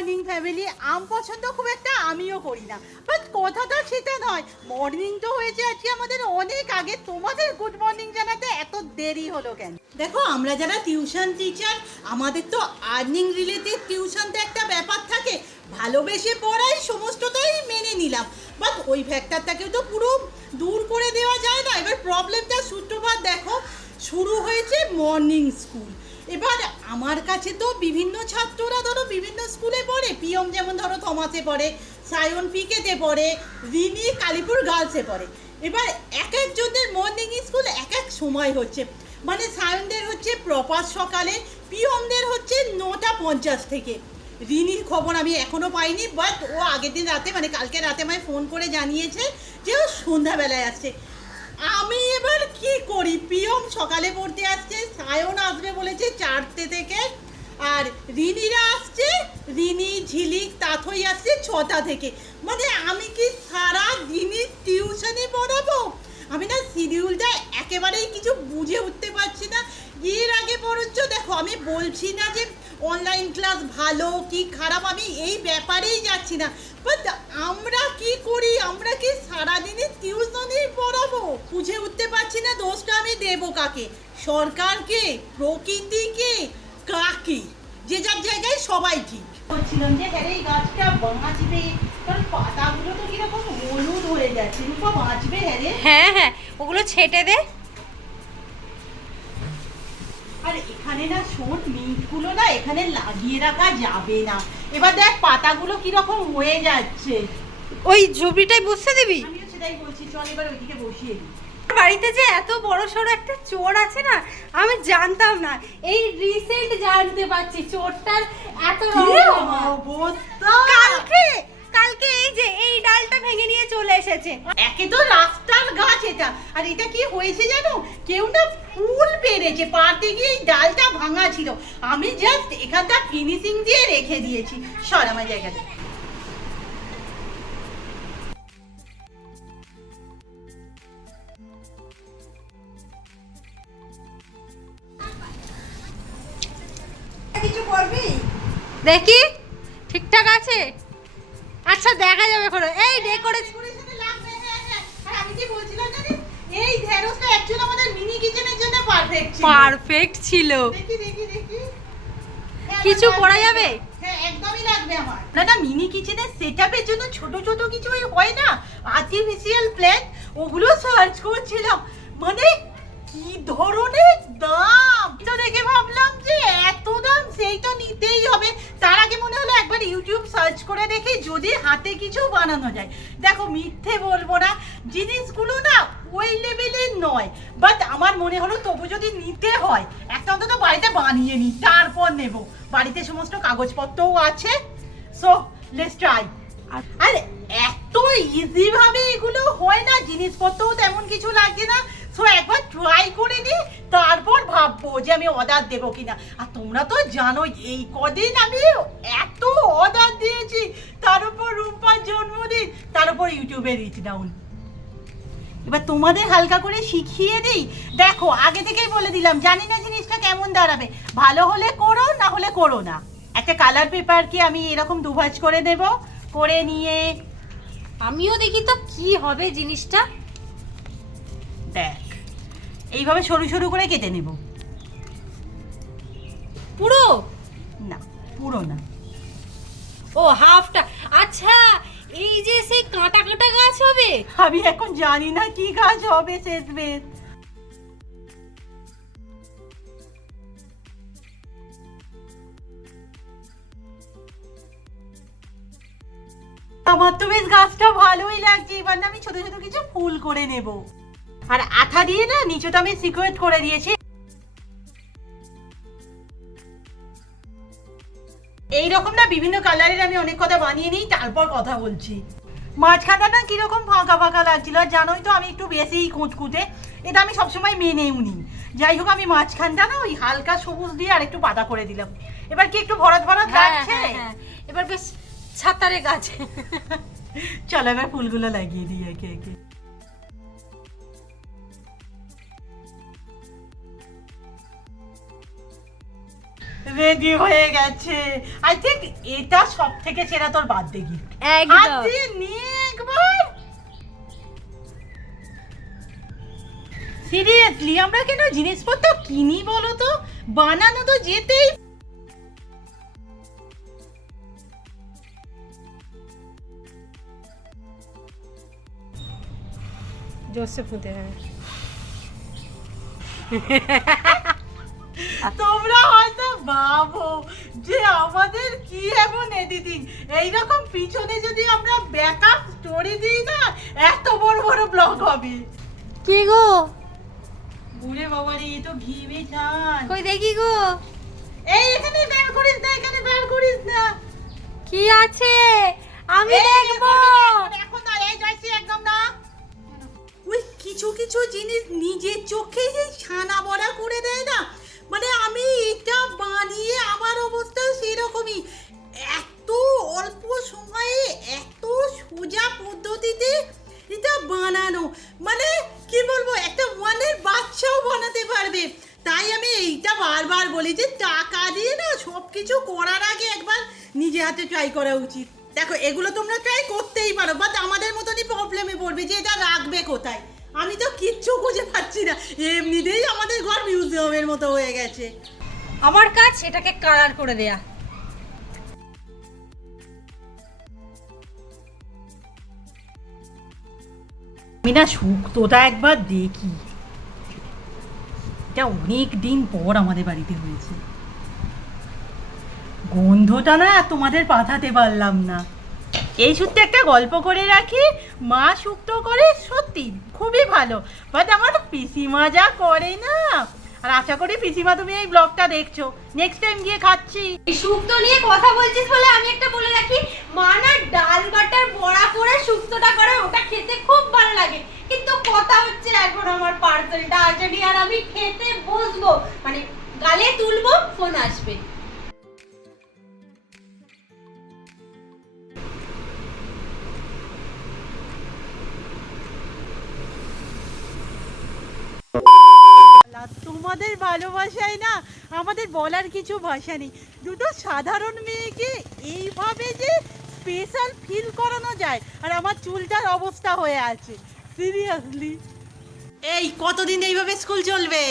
Morning family. আম পছন্দ খুব একটা আমিও করি না, বাট কথাটা সেটা নয়। মর্নিং তো হয়েছে আজকে আমাদের অনেক আগে, তোমাদের গুড মর্নিং জানাতে এত দেরি হলো কেন? দেখো, আমরা যারা টিউশন টিচার, আমাদের তো আর্নিং রিলেটেড টিউশনতে একটা ব্যাপার থাকে, ভালোবেসে পড়াই সমস্তটাই মেনে নিলাম, বাট ওই ফ্যাক্টরটাকেও তো পুরো দূর করে দেওয়া যায় না। এবার প্রবলেমটা সূত্রপাত দেখো, শুরু হয়েছে মর্নিং স্কুল। এবার আমার কাছে তো বিভিন্ন ছাত্ররা ধরো বিভিন্ন স্কুলে পড়ে, পিয়ম যেমন ধরো থমাসে পড়ে, সায়ন পিকেতে পড়ে, রিনি কালীপুর গার্লসে পড়ে। এবার এক একজনের মর্নিং স্কুল এক এক সময় হচ্ছে, মানে সায়নদের হচ্ছে প্রপার সকালে, পিয়মদের হচ্ছে 9:50 থেকে। রিনির খবর আমি এখনও পাইনি, বাট ও আগের দিন রাতে মানে কালকে রাতে আমায় ফোন করে জানিয়েছে যে ও সন্ধ্যাবেলায় আসছে। আমি এবার কি করি? পিয়ম সকালে পড়তে আসছে, সায়ন আসবে বলেছে 4টে থেকে, আর রিনিরা আসছে, রিনি ঝিলিক তাথই আসছে 6টা থেকে। মানে আমি কি সারা দিনই টিউশনে পড়াবো? আমি না শিডিউলটা একেবারেই কিছু বুঝে উঠতে পারছি না। এর আগে বরঞ্চ দেখো, আমি বলছি না যে অনলাইন ক্লাস ভালো কি খারাপ, আমি এই ব্যাপারেই যাচ্ছি না, বাট আমরা কি করি? আমরা কি সারাদিনই টিউশনেই পড়াবো? বুঝে উঠতে পারছি না দোষটা আমি দেবো কাকে, সরকারকে, প্রকৃতিকে, কাকে? যে যার জায়গায় সবাই ঠিক। বলছিলাম যে হ্যাঁ এই গাছটা বাঁচবে, কারণ পাতাগুলো তো কিরকম হলুদ হয়ে যাচ্ছে। রূপা বাঁচবে? হ্যাঁ হ্যাঁ, ওগুলো ছেটে দে। আর এখানে না শোন, মিটগুলো না এখানে লাগিয়ে রাখা যাবে না। এবার দেখ পাতাগুলো কিরকম হয়ে যাচ্ছে। ওই ঝুপড়িটাই বসতে দিবি? আমিও সেটাই বলছি, চল এবার ওইদিকে বসিয়ে দিই। বাড়িতে যে এত বড় সড়ো একটা চোর আছে না, আমি জানতাম না। এই রিসেন্ট জানতে পারছি চোরটার এত অবস্থা। কালকে এই যে এই ডালটা ভেঙে নিয়ে চলে এসেছে। একে তো রাস্তার গাছ এটা, আর এটা কি হয়েছে জানো, কেউ না ফুল পেরেছে, পাড়তে গিয়ে এই ডালটা ভাঙা ছিল। আমি জাস্ট এখানটা ফিনিশিং দিয়ে রেখে দিয়েছি। সর আমার জায়গাটা। কিছু করবি? দেখি ঠিকঠাক আছে। আচ্ছা দেখা যাবে এখন। এই ডেকোরেশনে লাগবে। হ্যাঁ, আর আমি কি বলছিলাম জানিস, এই ঢেঁড়সটা অ্যাকচুয়ালি আমাদের মিনি কিচেনের জন্য পারফেক্ট ছিল। দেখি কিছু করা যাবে? হ্যাঁ, একদমই লাগবে আমার। না মিনি কিচেনের সেটআপের জন্য ছোট ছোট কিছু হয় না, আর্টিফিশিয়াল প্ল্যান্ট, ওগুলো সার্চ করছিলাম। মানে কি ধরনের দাম! তো দেখে ভাবলাম যে এত দাম, সেই তো নিতেই হবে। তার আগে মনে হলো একবার ইউটিউব সার্চ করে দেখি যদি হাতে কিছু বানানো যায়। দেখো মিথ্যে বলবো না, জিনিসগুলো না ওই লেভেলের নয়, বাট আমার মনে হলো তবু যদি নিতে হয় একটা অন্তত বাড়িতে বানিয়ে নিই, তারপর নেব। বাড়িতে সমস্ত কাগজপত্রও আছে, সো লেটস ট্রাই। আর এত ইজি ভাবে এগুলো হয় না, জিনিসপত্রও তেমন কিছু লাগে না। সো একবার ট্রাই করে নিই, তারপর ভাববো যে আমি অর্ডার দেবো কিনা। আর তোমরা তো জানো এই কদিন আমি এত অর্ডার দিয়েছি, তার উপর রুম্পার জন্মদিন, তার উপর ইউটিউবে রিচ ডাউন। এবার তোমাদের হালকা করে শিখিয়ে দিই। দেখো আগে থেকেই বলে দিলাম, জানি না জিনিসটা কেমন দাঁড়াবে, ভালো হলে করো, না হলে করো না। একটা কালার পেপারকে আমি এরকম দুভাজ করে দেব, করে নিয়ে আমিও দেখি তো কি হবে জিনিসটা। দেখ এইভাবে সরু সরু করে কেটে নেব। পুরো না, পুরো না। ও হাফটা। আচ্ছা, এই যে সেই কাঁটা কাঁটা গাছ হবে? আমি এখন জানি না কি গাছ হবে শেষমেশ। আমার তো বেশ গাছটা ভালোই লাগছে। এবার না আমি ছোট ছোট কিছু ফুল করে নেব, আর আঠা দিয়ে না নিচেটা আমি সিকুয়েট করে দিয়েছি। এইরকম না বিভিন্ন কালারের আমি অনেক কথা বানিয়ে নিই, তারপর কথা বলছি। মাঝখানটা না কিরকম ফাঁকা ফাঁকা লাগছিল, আর জানোই তো আমি একটু বেশিই কুঁচকুচে, এটা আমি সবসময় মেনেও নিই। যাই হোক, আমি মাঝখানটা না ওই হালকা সবুজ দিয়ে আর একটু পাতা করে দিলাম। এবার কি একটু ভরাট ভরাট লাগছে? এবার বেশ ছাতারে গাছ। চলো এবার ফুলগুলো লাগিয়ে দিই একে একে। রেডি হয়ে গেছে। আই থিংক এটা সব থেকে সেরা তোর বার্থডে গিফট। একদম। হাতে নিয়ে একবার সিরিয়াসলি আমরা কেন জিনিসপত্র কিনি বলো তো? বানানো তো যেতেই। জোরসে ফুটে হ্যাঁ। তোমরা হয়তো ভাবো যে আমাদের কি এমন এডিটিং, এইরকম পিছনে যদি আমরা ব্যাকআপ স্টোরি দিই না, এত বড় বড় ব্লগ হবে। কি গো? ওরে বাবা রে, এ তো ঘি মেশান। কই দেখি গো। এই এখানে বের করিস না, এখানে বের করিস না। কি আছে আমি দেখবো। এখন না, এই যাইছি একদম না। ওই কিছু কিছু জিনিস নিজের চোখে যে ছানা বড়া করে দেয় না, মানে আমি এটা বানিয়ে আমার অবস্থা সেরকমই। এত অল্প সময়ে এত সোজা পদ্ধতিতে এটা বানানো, মানে কি বলবো, একটা ওয়ানের বাচ্চাও বানাতে পারবে। তাই আমি এইটা বারবার বলি যে টাকা দিয়ে না সব কিছু করার আগে একবার নিজে হাতে ট্রাই করা উচিত। দেখো এগুলো তোমরা ট্রাই করতেই পারো, বাট আমাদের মতনই প্রবলেমে পড়বে যে এটা রাখবে কোথায়। আমি তো কিচ্ছু খুঁজে পাচ্ছি না, এমনিতেই আমাদের ঘর মিউজিয়ামের মতো হয়ে গেছে। আমার কাজ এটাকে কালার করে দেয়া। আমি না শুক্তোটা একবার দেখি, এটা অনেক দিন পর আমাদের বাড়িতে হয়েছে। গন্ধটা না তোমাদের পাঠাতে পারলাম না। এই সূত্রে একটা গল্প করে রাখি, মা শুক্তো করে সত্যি খুবই ভালো, বাট আমার পিসিমা যা করে না। আর আশা করি পিসিমা তুমি এই ব্লগটা দেখছো, নেক্সট টাইম গিয়ে খাচ্ছি। এই শুক্তো নিয়ে কথা বলছিস বলে আমি একটা বলে রাখি, মা না ডাল বাটার বড়া করে শুক্তোটা করে, ওটা খেতে খুব ভালো লাগে। কিন্তু কথা হচ্ছে এখন আমার পার্সেলটা আসেনি আর আমি খেতে বসবো, মানে গালে তুলবো, ফোন আসবে। তোমাদের ভালোবাসায় না আমাদের বলার কিছু ভাষা নেই। দুটো সাধারণ মেয়েকে এইভাবে যে স্পেশাল ফিল করানো যায়, আর আমার চুলটার অবস্থা হয়ে আছে সিরিয়াসলি। এই কতদিন এইভাবে স্কুল চলবে?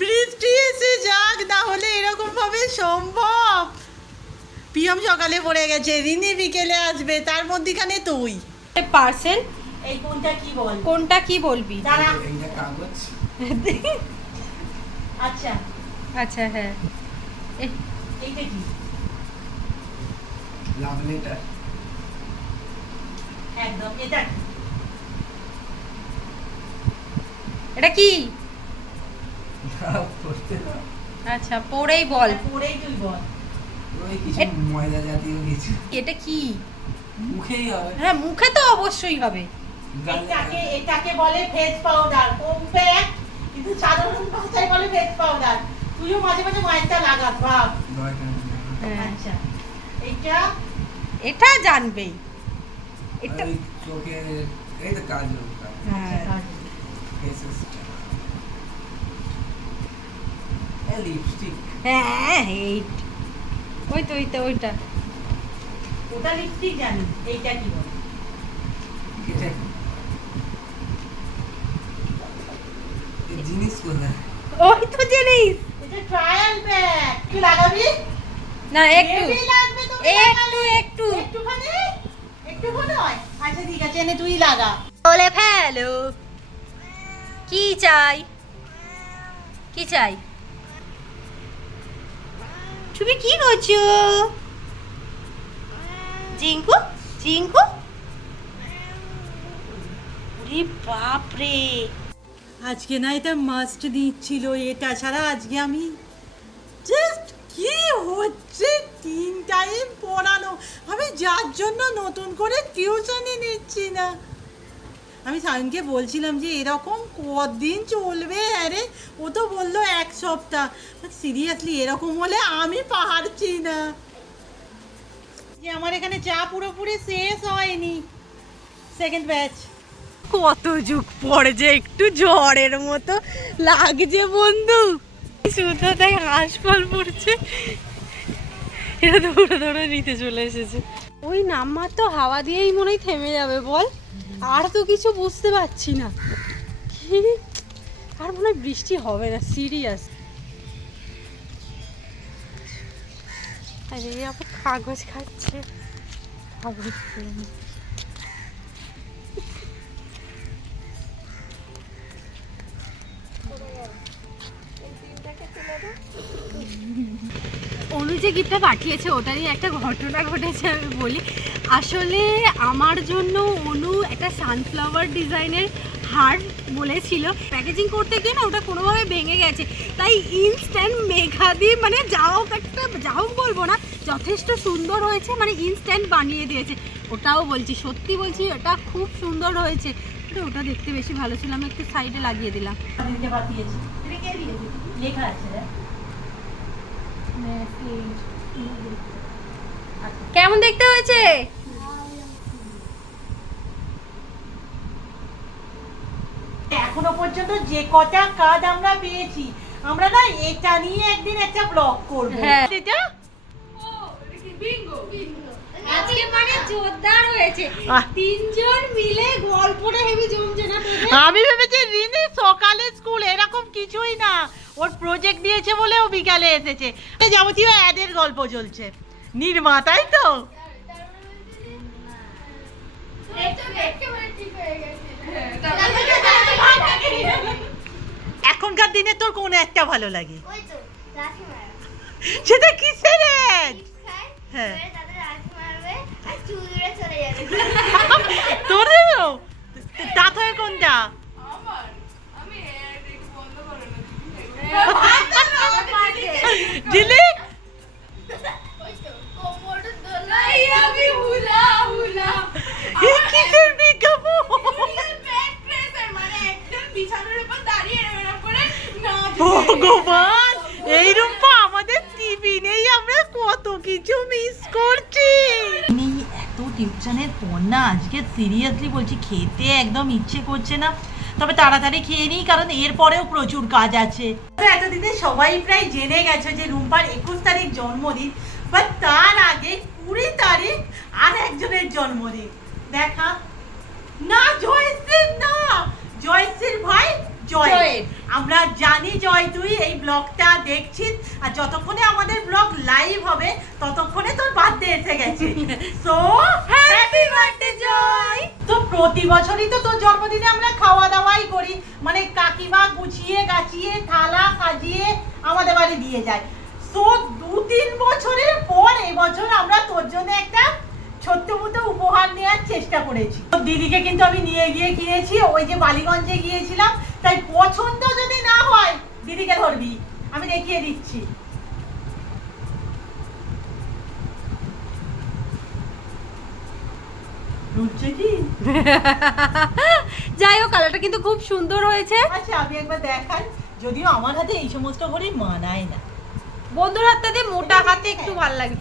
বৃষ্টি এসে যাক, না হলে এরকম ভাবে সম্ভব? পিয়ম সকালে পড়ে গেছে, রিনি বিকেলে আসবে, তার মধ্যখানে তুই। পার্সেল এই কোনটা কি বল? কোনটা কি বলবি? দাঁড়া। এইটা কাগজ। আচ্ছা আচ্ছা হ্যাঁ, এইটা কি? Love letter. একদম। এটা কি? এটা কি? পড়তে দাও। আচ্ছা পড়েই বল। পরেই তুই বল। ওই কিছু ময়দা জাতীয় কিছু। এটা কি? মুখেই হবে। হ্যাঁ মুখে তো অবশ্যই হবে। এটাকে বলে ফেস পাউডার, কমপ্যাক্ট, কিন্তু সাধারণ ভাষায় বলে ফেস পাউডার। তুইও মাঝে মাঝে মায়েরটা লাগাস বাপ। হ্যাঁ। আচ্ছা এইটা এটা জানবেই। এটা ওই চোখে এই তো কাজল। হ্যাঁ ফেসেসটা। এই লিপস্টিক। হ্যাঁ ওই তো ওইটা। ওটা লিপস্টিক জানি। এইটা কি বল? এটা এই জিনিস কোথায়? ওই তো জিনিস। এটা ট্রায়াল ব্যাগ। তুই লাগাবি? না একটু হেভি লাগবে তুমি লাগালে। একটুখানি নয়। আচ্ছা ঠিক আছে, এনে তুই লাগা। বলে ফেলো। কি চাই? কি চাই? তুমি কি করছো? জিঙ্কু জিঙ্কু, ওরে বাপ রে। আজকে না এটা মাস্ট দিচ্ছিল, এটা ছাড়া আজকে আমি জাস্ট কি হচ্ছে 3 টাইম পড়ানো, আমি যার জন্য নতুন করে টিউশনই নিচ্ছি না। আমি সায়নকে বলছিলাম যে এরকম কদিন চলবে, আরে ও তো বললো 1 সপ্তাহ। সিরিয়াসলি এরকম হলে আমি পারছি না। যে আমার এখানে চা পুরোপুরি শেষ হয়নি, সেকেন্ড ব্যাচ। কত যুগ পরে যে একটু ঝড়ের মতো লাগছে বন্ধু। সুতো দেখ হাঁসফল পড়ছে, এটা দৌড়ে দৌড়ে নিতে চলে এসেছে। ওই নাম্বার তো হাওয়া দিয়েই মনে হয় থেমে যাবে বল, আর তো কিছু বুঝতে পারছি না কি, আর মনে হয় বৃষ্টি হবে না, সিরিয়াস। আরে আবার কাগজ খাচ্ছে, কাগজ অনু যে গিফটটা পাঠিয়েছে ওটারই একটা ঘটনা ঘটেছে আমি বলি। আসলে আমার জন্য অনু একটা সানফ্লাওয়ার ডিজাইনের হার বলেছিল, প্যাকেজিং করতে গিয়ে না ওটা কোনোভাবে ভেঙে গেছে, তাই ইনস্ট্যান্ট মেঘাদি মানে যা হোক বলবো না, যথেষ্ট সুন্দর হয়েছে, মানে ইনস্ট্যান্ট বানিয়ে দিয়েছে। ওটাও বলছি, সত্যি বলছি, ওটা খুব সুন্দর হয়েছে। ওটা দেখতে বেশি ভালো ছিল, আমি একটু সাইডে লাগিয়ে দিলাম। লেখা আছে কেমন দেখতে হয়েছে? এখনো পর্যন্ত যে কটা কাজ আমরা পেয়েছি, আমরা না এটা নিয়ে একদিন একটা ব্লগ করব। হ্যাঁ। এটা আজকে মানে জোরদার হয়েছে, তিনজন মিলে গল্পটা হেভি জমছে না তোদের? আমি ভেবেছি রিনি সকালে স্কুল, এরকম কিছুই না, ওর প্রজেক্ট দিয়েছে বলে ও বিকালে এসেছে, যাবতীয় অ্যাডের গল্প চলছে। নির্মা, তাই তো? এখনকার দিনে তোর কোন একটা ভালো লাগে? সেটা কিসের অ্যাড? হ্যাঁ, তোরেও তাঁতের কোনটা? দিলি কিসের বিজ্ঞাপন? ভগবান, এই রূপা আমাদের টিভি নেই, আমরা কত কিছু মিস করছি। এত টিউশনের পর না আজকে সিরিয়াসলি বলছি খেতে একদম ইচ্ছে করছে না, তবে তাড়াতাড়ি খেয়ে নিই কারণ এরপরেও প্রচুর কাজ আছে। এতদিনে সবাই প্রায় জেনে গেছে যে রুম্পার 21 তারিখ জন্মদিন, বাট তার আগে 20 তারিখ আর একজনের জন্মদিন। দেখা না, জয়শ্রীর না, জয়শ্রীর ভাই জয়। আমরা জানি জয় তুই এই ব্লগটা দেখছিস, আর যতক্ষণে আমাদের ব্লগ লাইভ হবে ততক্ষণে তোর বার্থডে এসে গেছে। সো হ্যাপি বার্থডে জয়। তো প্রতি বছরই তো তোর জন্মদিনে আমরা খাওয়া দাওয়াই করি, মানে কাকিমা গুছিয়ে গাছিয়ে থালা সাজিয়ে আমাদের বাড়ি দিয়ে যায়। সো 2-3 বছরের পর এবছর আমরা তোর জন্য একটা ছোট্ট মতো উপহার নেওয়ার চেষ্টা করেছি। দিদিকে কিন্তু আমি নিয়ে গিয়ে কিনেছি, ওই যে বালিগঞ্জে গিয়েছিলাম, তাই পছন্দ যদি না হয় দিদিকে ধরবি, আমি দেখিয়ে দিচ্ছি। যাই হোক, কালারটা কিন্তু খুব সুন্দর হয়েছে। আচ্ছা আমি একবার দেখাই, যদিও আমার হাতে এই সমস্ত ঘড়ি মানায় না, বন্ধুর হাতটা দিয়ে মোটা হাতে একটু ভালো লাগে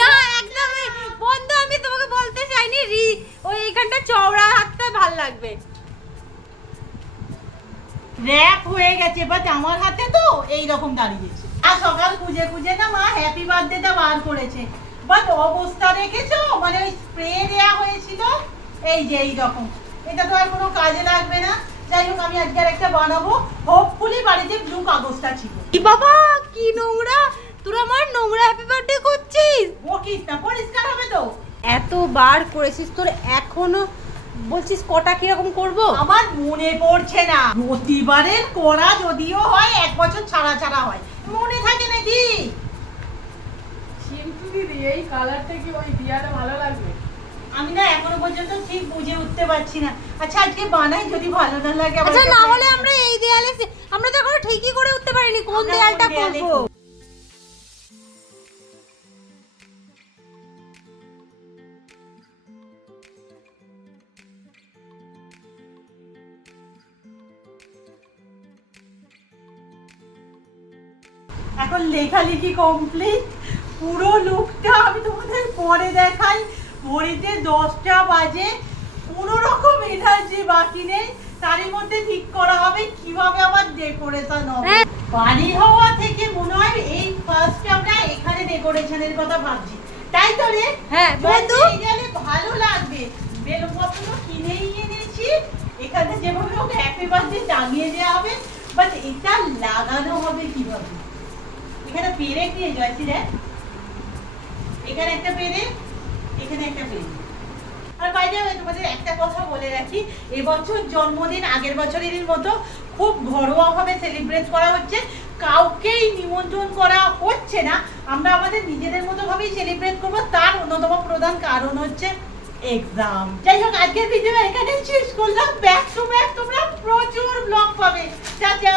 না, একদমই বন্ধু, আমি তোমাকে বলতে চাইনি, ওই এইখানটা চওড়া হাতটা ভালো লাগবে। র‍্যাপ হয়ে গেছে, বাট আমার হাতে তো এই রকম দাঁড়িয়েছে। আর সকাল খুঁজে খুঁজে না মা হ্যাপি বার্থডেটা বার করেছে, বাট অবস্থা দেখেছো, মানে ওই স্প্রে দেয়া হয়েছিল এই যে এই রকম, এটা তো আর কোনো কাজে লাগবে না। যাই হোক, আমি আজকে একটা বানাবো, হোপফুলি বাড়িতে ব্লু কাগজটা ছিল। কি বাবা, কি নোংরা, তোর আমার নোংরা হ্যাপি বার্থডে করছিস? বকিস না, পরিষ্কার হবে তো। এতবার করেছিস, তোর এখনো বলছিস কটা কিরকম করবো? আমার মনে পড়ছে না, প্রতিবারের করা যদিও হয় 1 বছর ছাড়া ছাড়া হয়, মনে থাকে নাকি? কিন্তু দিদি এই কালারটা কি ওই দিয়াটা ভালো লাগবে? আমি না এখনো পর্যন্ত ঠিক বুঝে উঠতে পারছি না। আচ্ছা আজকে বানাই, যদি ভালো না লাগে আবার আচ্ছা, না হলে আমরা এই দেয়ালে আমরা তো এখনো ঠিকই করে উঠতে পারিনি কোন দেয়ালটা করবো। এখন লেখালেখি কমপ্লিট, পুরো লুকটা আমি তোমাদের পরে দেখাই। ঘড়িতে 10টা বাজে, কোনো রকম এনার্জি বাকি নেই, তারই মধ্যে ঠিক করা হবে কিভাবে আবার ডেকোরেশন হবে। বাড়ি হওয়া থেকে মনে হয় এই ফার্স্ট আমরা এখানে ডেকোরেশনের কথা ভাবছি, তাই তো রে? হ্যাঁ, বন্ধু। গেলে ভালো লাগবে। বেলপত্র কিনেই এনেছি, এখানে যেভাবে হোক হ্যাপি বার্থডে টাঙিয়ে দেওয়া হবে, বাট এটা লাগানো হবে কিভাবে? এখানে পেরেক নিয়ে যাচ্ছি রে, এখানে একটা পেরেক, এখানে একটা পেরেক। আর বাইরে তোমাদের একটা কথা বলে রাখি, এবছর জন্মদিন আগের বছরের মতো খুব ঘরোয়াভাবে সেলিব্রেট করা হচ্ছে, কাউকেই নিমন্ত্রণ করা হচ্ছে না। আমরা আমাদের নিজেদের মতো ভাবেই সেলিব্রেট করবো। তার অন্যতম প্রধান কারণ হচ্ছে এক্সাম। যাই হোক, আজকের ভিডিও এখানে শেষ করলাম। ব্যাক টু ব্যাক তোমরা প্রচুর ব্লগ পাবে। টাটা।